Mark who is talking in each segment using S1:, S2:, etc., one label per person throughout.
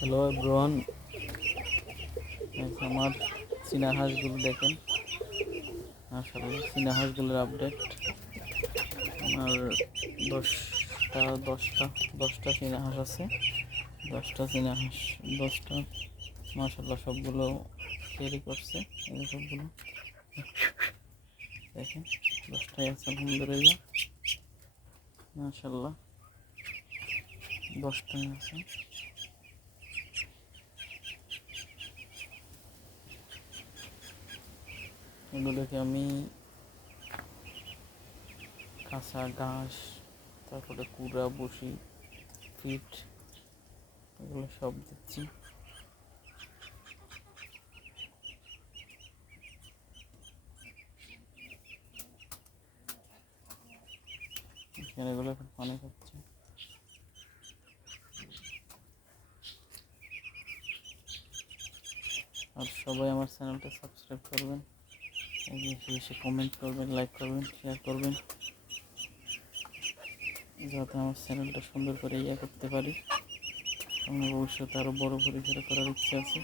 S1: Hello ব্রন আমার চীনা হাঁসগুলো দেখেন। মাশাআল্লাহ চীনা হাঁসগুলোর আপডেট। আমার দশটা দশটা দশটা চীনা হাঁস আছে। দশটা চীনা হাঁস দশটা, মাশাআল্লাহ, সবগুলো তৈরি করছে, এই সবগুলো। দেখেন, দশটাই আছে, আলহামদুলিল্লাহ। মাশাআল্লাহ, দশটাই আছে। এগুলোকে আমি কাঁচা ঘাস, তারপরে কুড়া, বসি, ফিট, এগুলো সব দিচ্ছি। এগুলো এখন পানি খাচ্ছে। আর সবাই আমার চ্যানেলটা সাবস্ক্রাইব করবেন। বেশি কমেন্ট করবেন লাইক করবেন শেয়ার করবেন। যাতে আমার চ্যানেলটা সুন্দর করে ইয়ে করতে পারি। আমি ভবিষ্যতে আরও বড় পরিসরে করার ইচ্ছে আছে।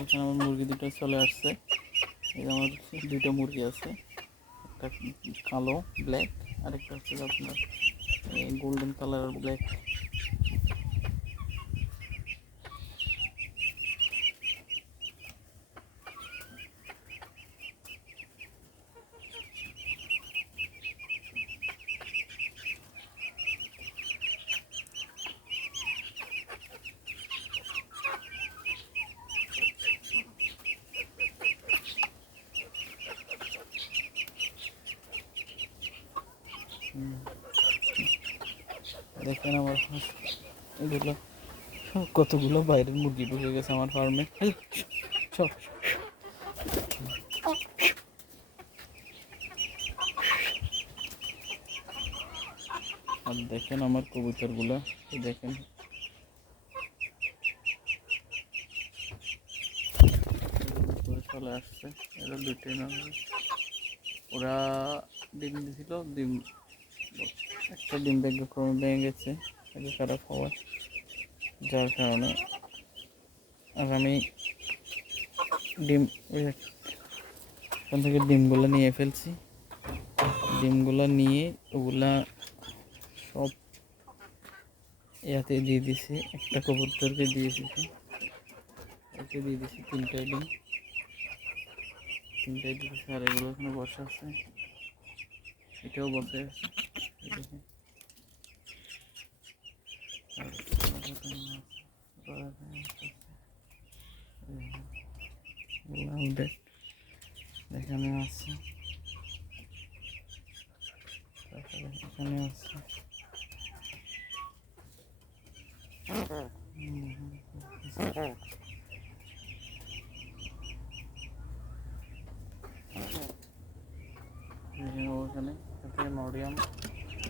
S1: এখানে আমার মুরগি দুটো চলে আসছে। এই আমার দুইটা মুরগি আছে। একটা কালো ব্ল্যাক আরেকটা হচ্ছে আপনার গোল্ডেন কালার আর ব্ল্যাক দেখেন আমার এগুলো কতগুলো বাইরের মুরগি ঢুকে গেছে আমার ফার্মে সব আর দেখেন আমার কবুতরগুলো দেখেন। চলে আসছে, এরা দুটোই না ওরা ডিম দিছিল, ডিম একটা ডিম ভাগ্যক্রমে ভেঙে গেছে, আগে খারাপ হওয়ার, যার কারণে আর আমি ডিম ওখান থেকে ডিমগুলো নিয়ে ফেলছি। ডিমগুলো নিয়ে ওগুলা সব ইয়াতে দিয়ে দিছি, একটা কবুতরকে দিয়ে দিছি। ওকে দিয়ে দিছি তিনটা ডিম। তিনটাই দিয়েছি আর এগুলো এখানে বসে আছে। এটাও বসে আছে। এই দেখেন। আর এগুলো update এখানে আছে তারপরে এখানে আছে এখানে ওখানে থেকে